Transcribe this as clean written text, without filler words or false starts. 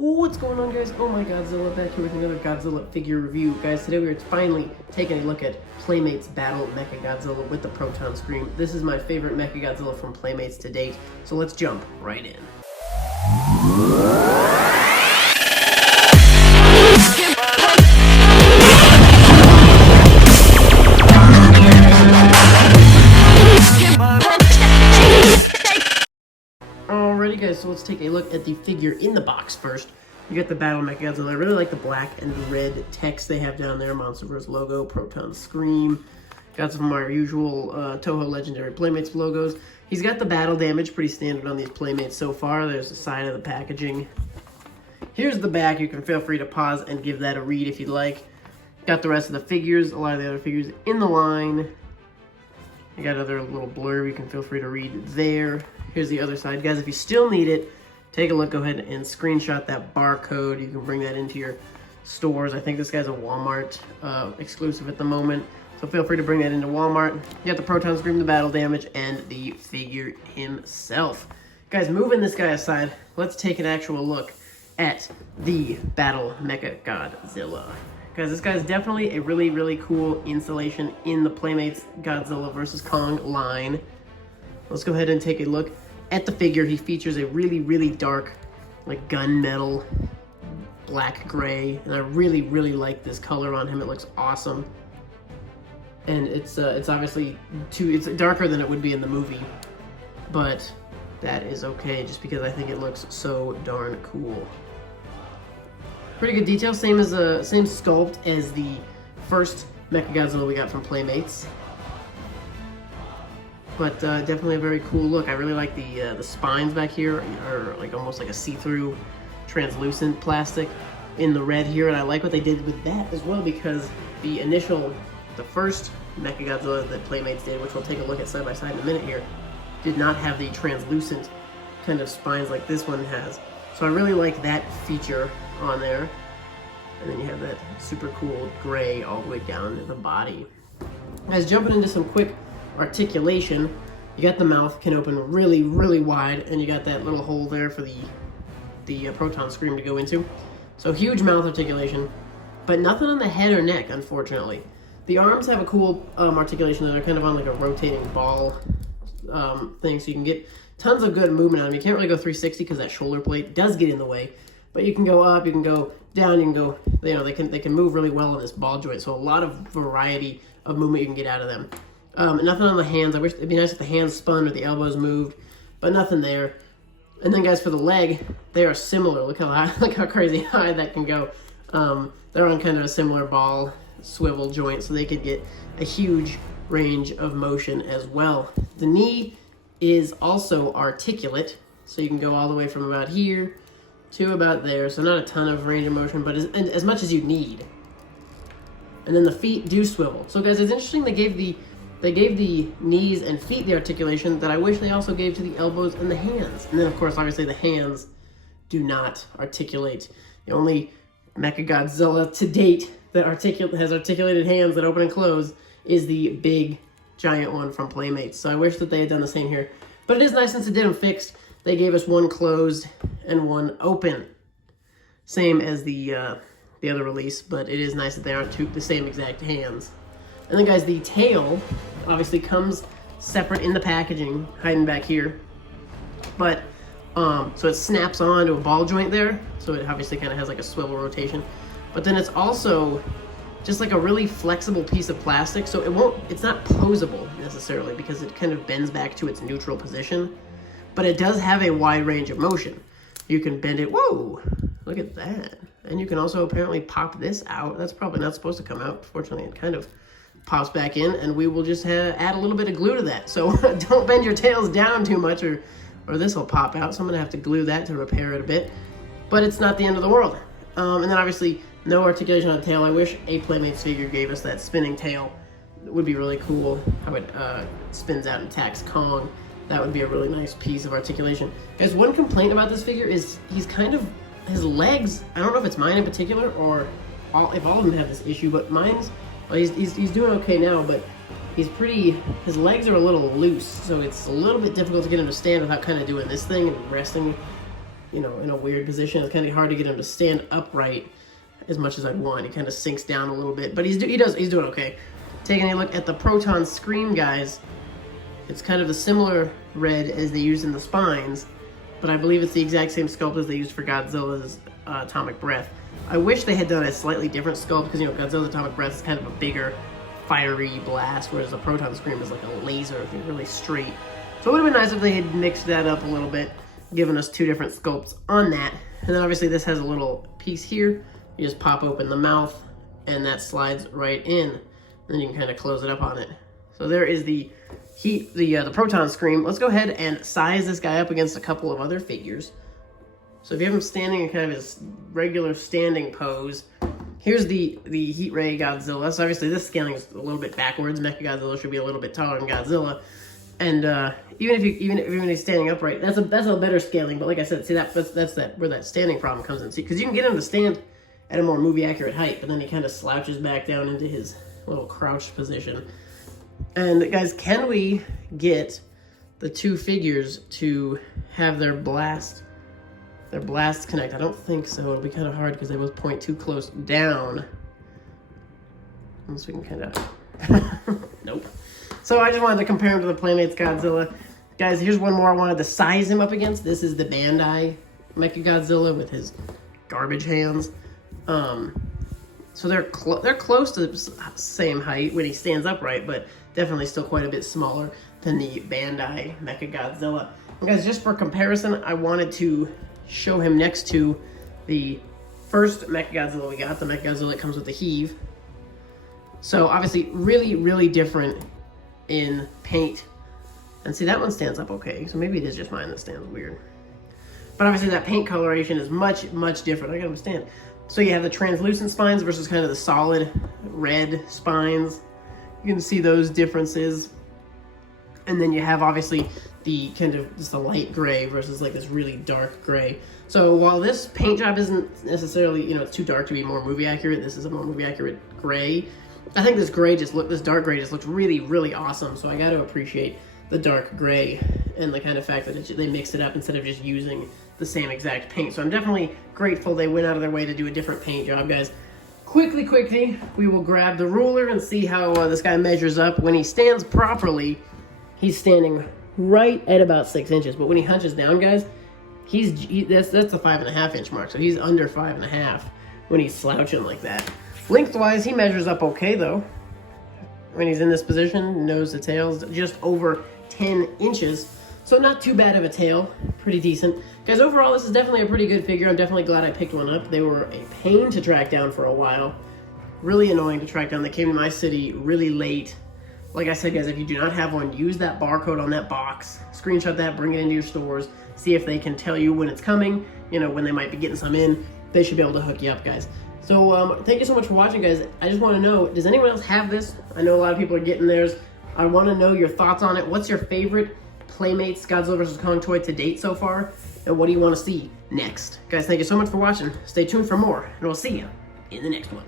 What's going on, guys? Oh my Godzilla, back here with another Godzilla figure review. Guys, today we are finally taking a look at Playmates Battle Mechagodzilla with the Proton Scream. This is my favorite Mechagodzilla from Playmates to date, so let's jump right in. Alrighty guys, so let's take a look at the figure in the box first. You get the Battle Mechagodzilla. I really like the black and red text they have down there. Monsterverse logo, Proton Scream. Got some of our usual Toho Legendary Playmates logos. He's got the battle damage, pretty standard on these Playmates so far. There's the side of the packaging. Here's the back. You can feel free to pause and give that a read if you'd like. Got the rest of the figures, a lot of the other figures in the line. I got another little blurb you can feel free to read there. Here's the other side. Guys, if you still need it, take a look. Go ahead and screenshot that barcode. You can bring that into your stores. I think this guy's a Walmart exclusive at the moment. So feel free to bring that into Walmart. You got the Proton Scream, the battle damage, and the figure himself. Guys, moving this guy aside, let's take an actual look at the Battle Mechagodzilla. Guys, this guy's definitely a really, really cool installation in the Playmates Godzilla vs. Kong line. Let's go ahead and take a look at the figure. He features a really, really dark, like gunmetal, black-gray, and I really, really like this color on him. It looks awesome. And it's obviously it's darker than it would be in the movie, but that is okay, just because I think it looks so darn cool. Pretty good detail, same sculpt as the first Mechagodzilla we got from Playmates. But definitely a very cool look. I really like the spines back here are like almost like a see-through translucent plastic in the red here, and I like what they did with that as well, because the first Mechagodzilla that Playmates did, which we'll take a look at side by side in a minute here, did not have the translucent kind of spines like this one has. So I really like that feature on there. And then you have that super cool gray all the way down the body. Guys, jumping into some quick articulation, you got the mouth can open really, really wide, and you got that little hole there for the Proton Scream to go into. So huge mouth articulation, but nothing on the head or neck, unfortunately. The arms have a cool articulation that are kind of on like a rotating ball thing, so you can get tons of good movement on them. You can't really go 360 because that shoulder plate does get in the way, but you can go up, you can go down, you can go, you know, they can move really well on this ball joint, so a lot of variety of movement you can get out of them. Nothing on the hands. I wish it'd be nice if the hands spun or the elbows moved, but nothing there. And then guys, for the leg, they are similar. Look how high, look how crazy high that can go. They're on kind of a similar ball swivel joint, so they could get a huge range of motion as well. The knee is also articulate, so you can go all the way from about here to about there, so not a ton of range of motion, but as much as you need. And then the feet do swivel. So guys, it's interesting they gave the knees and feet the articulation that I wish they also gave to the elbows and the hands. And then of course, obviously the hands do not articulate. The only Mechagodzilla to date that has articulated hands that open and close is the big giant one from Playmates. So I wish that they had done the same here. But it is nice since it did them fixed. They gave us one closed and one open. Same as the other release, but it is nice that they aren't the same exact hands. And then guys, the tail obviously comes separate in the packaging, hiding back here. But, so it snaps onto a ball joint there. So it obviously kind of has like a swivel rotation. But then it's also just like a really flexible piece of plastic. So it's not posable necessarily because it kind of bends back to its neutral position. But it does have a wide range of motion. You can bend it, whoa, look at that. And you can also apparently pop this out. That's probably not supposed to come out. Fortunately, it kind of pops back in, and we will just add a little bit of glue to that. So don't bend your tails down too much or this will pop out. So I'm gonna have to glue that to repair it a bit, but it's not the end of the world. And then obviously no articulation on the tail. I wish a Playmates figure gave us that spinning tail. It would be really cool how it spins out and attacks Kong. That would be a really nice piece of articulation. Guys, one complaint about this figure is his legs, I don't know if it's mine in particular or if all of them have this issue, but mine's, well, he's doing okay now, but his legs are a little loose, so it's a little bit difficult to get him to stand without kind of doing this thing and resting you know, in a weird position. It's kind of hard to get him to stand upright as much as I'd want. He kind of sinks down a little bit, but he's doing okay. Taking a look at the Proton Scream guys, it's kind of a similar red as they used in the spines, but I believe it's the exact same sculpt as they used for Godzilla's Atomic Breath. I wish they had done a slightly different sculpt because, you know, Godzilla's Atomic Breath is kind of a bigger, fiery blast, whereas the Proton Scream is like a laser, really straight. So it would have been nice if they had mixed that up a little bit, given us two different sculpts on that. And then obviously this has a little piece here. You just pop open the mouth, and that slides right in. And then you can kind of close it up on it. So there is the Proton Scream. Let's go ahead and size this guy up against a couple of other figures. So if you have him standing in kind of his regular standing pose, here's the Heat Ray Godzilla. So obviously this scaling is a little bit backwards. Mechagodzilla should be a little bit taller than Godzilla. And even if he's standing upright, that's a better scaling. But like I said, see that's where that standing problem comes in. See, because you can get him to stand at a more movie accurate height, but then he kind of slouches back down into his little crouched position. And guys, can we get the two figures to have their blasts connect? I don't think so. It'll be kind of hard because they both point too close down. Unless we can kind of... Nope. So I just wanted to compare him to the Playmates Godzilla. Guys, here's one more I wanted to size him up against. This is the Bandai Mechagodzilla with his garbage hands. So they're close to the same height when he stands upright, but definitely still quite a bit smaller than the Bandai Mechagodzilla. And guys, just for comparison, I wanted to show him next to the first Mechagodzilla we got, the Mechagodzilla that comes with the heave. So obviously really, really different in paint. And see, that one stands up okay. So maybe it is just mine that stands weird. But obviously that paint coloration is much, much different. I gotta understand. So you have the translucent spines versus kind of the solid red spines. You can see those differences. And then you have obviously the kind of just the light gray versus like this really dark gray. So while this paint job isn't necessarily, you know, it's too dark to be more movie accurate, this is a more movie accurate gray. I think this dark gray just looks really, really awesome. So I got to appreciate the dark gray and the kind of fact that they mixed it up instead of just using the same exact paint. So I'm definitely grateful they went out of their way to do a different paint job, guys. Quickly, we will grab the ruler and see how this guy measures up. When he stands properly, he's standing right at about 6 inches. But when he hunches down, guys, that's the 5.5 inch mark. So he's under 5.5 when he's slouching like that. Lengthwise, he measures up okay, though. When he's in this position, nose to tail's just over 10 inches. So not too bad of a tail, pretty decent. Guys, overall, this is definitely a pretty good figure. I'm definitely glad I picked one up. They were a pain to track down for a while. Really annoying to track down. They came to my city really late. Like I said, guys, if you do not have one, use that barcode on that box. Screenshot that, bring it into your stores. See if they can tell you when it's coming, you know, when they might be getting some in. They should be able to hook you up, guys. So thank you so much for watching, guys. I just want to know, does anyone else have this? I know a lot of people are getting theirs. I want to know your thoughts on it. What's your favorite Playmates Godzilla vs. Kong toy to date so far? And what do you want to see next? Guys, thank you so much for watching. Stay tuned for more, and we'll see you in the next one.